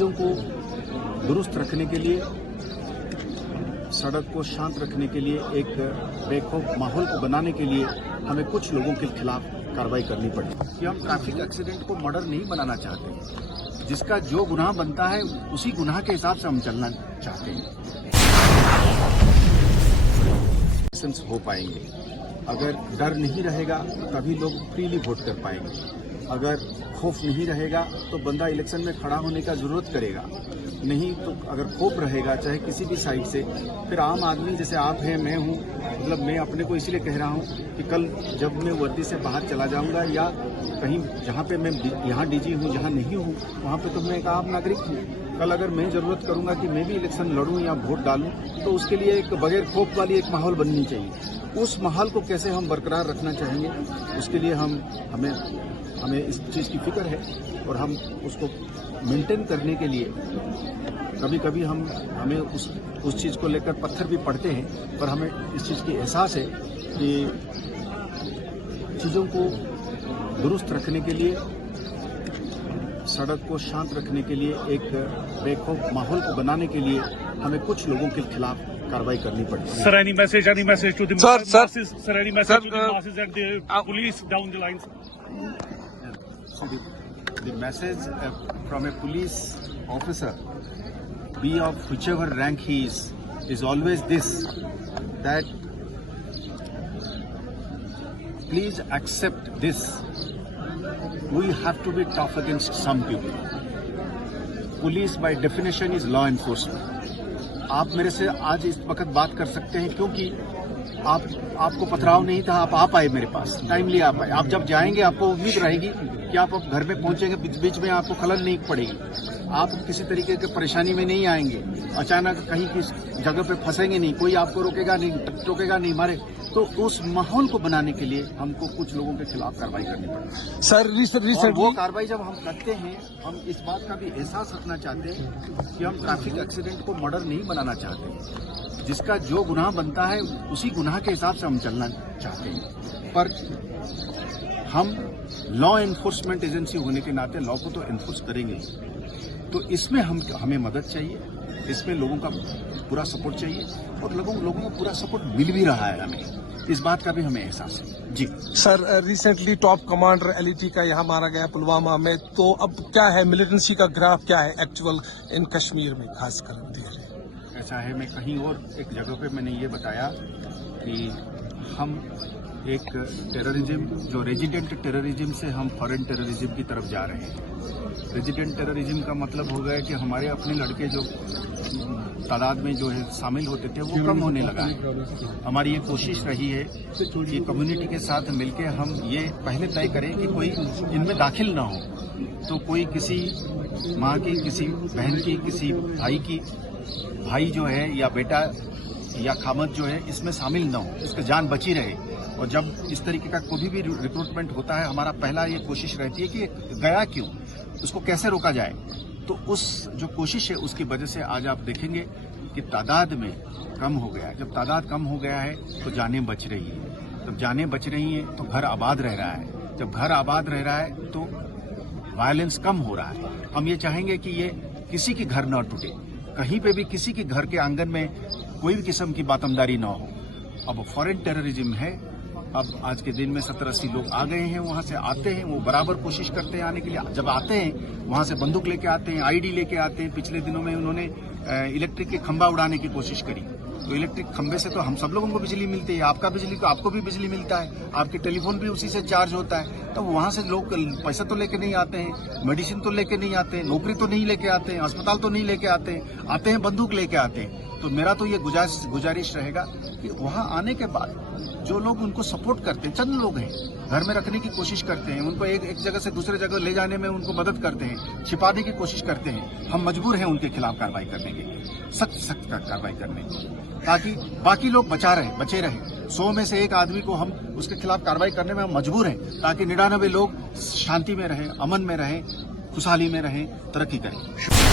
चीज़ों को दुरुस्त रखने के लिए, सड़क को शांत रखने के लिए, एक बेखौफ माहौल को बनाने के लिए हमें कुछ लोगों के खिलाफ कार्रवाई करनी पड़ी कि हम ट्रैफिक एक्सीडेंट को मर्डर नहीं बनाना चाहते। जिसका जो गुनाह बनता है उसी गुनाह के हिसाब से हम चलना चाहते हैं। हो पाएंगे। अगर डर नहीं रहेगा तभी लोग फ्रीली वोट कर पाएंगे। अगर खौफ नहीं रहेगा तो बंदा इलेक्शन में खड़ा होने का जरूरत करेगा नहीं। तो अगर खौफ रहेगा चाहे किसी भी साइड से, फिर आम आदमी जैसे आप हैं, मैं हूँ, मतलब मैं अपने को इसलिए कह रहा हूँ कि कल जब मैं वर्दी से बाहर चला जाऊँगा या कहीं जहाँ पे मैं यहाँ डीजी हूँ जहाँ नहीं हूँ वहाँ पे तो मैं एक आम नागरिक हूँ। कल अगर मैं जरूरत करूँगा कि मैं भी इलेक्शन लड़ूँ या वोट डालूँ तो उसके लिए एक बगैर खौफ वाली एक माहौल बननी चाहिए। उस माहौल को कैसे हम बरकरार रखना चाहेंगे, उसके लिए हमें इस चीज़ की फिक्र है और हम उसको मेंटेन करने के लिए कभी कभी हमें उस चीज़ को लेकर पत्थर भी पड़ते हैं, पर हमें इस चीज़ की एहसास है कि चीज़ों को दुरुस्त रखने के लिए, सड़क को शांत रखने के लिए, एक बेखौफ माहौल को बनाने के लिए हमें कुछ लोगों के खिलाफ कार्रवाई करनी पड़ती है। Sir, any message to the masses? Sir, any message to the masses and the police down the lines? So the message from a police officer, be of whichever rank he is always this, that please accept this. We have to be tough against some people. Police by definition is law enforcement. आप मेरे से आज इस वक्त बात कर सकते हैं क्योंकि आपको पथराव नहीं था, आप आए मेरे पास, टाइमली आप आए। आप जब जाएंगे आपको उम्मीद रहेगी कि आप घर में पहुंचेंगे, बीच में आपको खलल नहीं पड़ेगी, आप किसी तरीके की परेशानी में नहीं आएंगे, अचानक कहीं किस जगह पे फंसेंगे नहीं, कोई आपको रोकेगा नहीं मारे। तो उस माहौल को बनाने के लिए हमको कुछ लोगों के खिलाफ कार्रवाई करनी पड़ेगी। सर वो कार्रवाई जब हम करते हैं, हम इस बात का भी एहसास रखना चाहते हैं कि हम ट्रैफिक एक्सीडेंट को मर्डर नहीं बनाना चाहते। जिसका जो गुनाह बनता है उसी गुनाह के हिसाब से हम चलना चाहते हैं। पर हम लॉ एनफोर्समेंट एजेंसी होने के नाते लॉ को तो एनफोर्स करेंगे, तो इसमें हमें मदद चाहिए, इसमें लोगों का पूरा सपोर्ट चाहिए और लोगों का पूरा सपोर्ट मिल भी रहा है हमें, इस बात का भी हमें एहसास है। जी sir, recently top commander LET का यहाँ मारा गया पुलवामा में, तो अब क्या है मिलिटेंसी का ग्राफ क्या है एक्चुअल इन कश्मीर में खासकर? ऐसा है, मैं कहीं और एक जगह पे मैंने ये बताया कि हम एक टेररिज्म जो रेजिडेंट टेररिज्म से हम फॉरेन टेररिज्म की तरफ जा रहे हैं। रेजिडेंट टेररिज्म का मतलब हो गया कि हमारे अपने लड़के जो तादाद में जो है शामिल होते थे वो कम होने लगा है। हमारी ये कोशिश रही है कि कम्युनिटी के साथ मिलकर हम ये पहले तय करें कि कोई इनमें दाखिल ना हो, तो कोई किसी माँ की, किसी बहन की, किसी भाई जो है या बेटा या खामद जो है इसमें शामिल न हो, उसकी जान बची रहे। और जब इस तरीके का कोई भी रिक्रूटमेंट होता है, हमारा पहला ये कोशिश रहती है कि गया क्यों, उसको कैसे रोका जाए। तो उस जो कोशिश है उसकी वजह से आज आप देखेंगे कि तादाद में कम हो गया है। जब तादाद कम हो गया है तो जानें बच रही है, जब जानें बच रही हैं तो घर आबाद रह रहा है, जब घर आबाद रह रहा है तो वायलेंस कम हो रहा है। हम ये चाहेंगे कि ये किसी की घर न टूटे, कहीं पे भी किसी के घर के आंगन में कोई भी किस्म की बातमदारी न हो। अब फॉरेन टेररिज्म है, अब आज के दिन में 70-80 लोग आ गए हैं, वहां से आते हैं, वो बराबर कोशिश करते हैं आने के लिए। जब आते हैं वहां से बंदूक लेके आते हैं, आईडी लेके आते हैं। पिछले दिनों में उन्होंने इलेक्ट्रिक के खंभा उड़ाने की कोशिश करी, तो इलेक्ट्रिक खंभे से तो हम सब लोगों को बिजली मिलती है, आपका बिजली तो आपको भी बिजली मिलता है, आपके टेलीफोन भी उसी से चार्ज होता है। तो वहां से लोग पैसा तो लेके नहीं आते हैं, मेडिसिन तो लेके नहीं आते हैं, नौकरी तो नहीं लेके आते हैं, अस्पताल तो नहीं लेके आते हैं बंदूक लेके आते हैं। तो मेरा तो ये गुजारिश रहेगा कि वहां आने के बाद जो लोग उनको सपोर्ट करते हैं, चंद लोग हैं, घर में रखने की कोशिश करते हैं, उनको एक जगह से दूसरे जगह ले जाने में उनको मदद करते हैं, छिपाने की कोशिश करते हैं, हम मजबूर हैं उनके खिलाफ कार्रवाई करने के, सख्त कार्रवाई करने की, ताकि बाकी लोग बचे रहे। 100 में से एक आदमी को हम उसके खिलाफ कार्रवाई करने में हम मजबूर हैं, ताकि 99 लोग शांति में रहें, अमन में रहें, खुशहाली में रहें, तरक्की करें।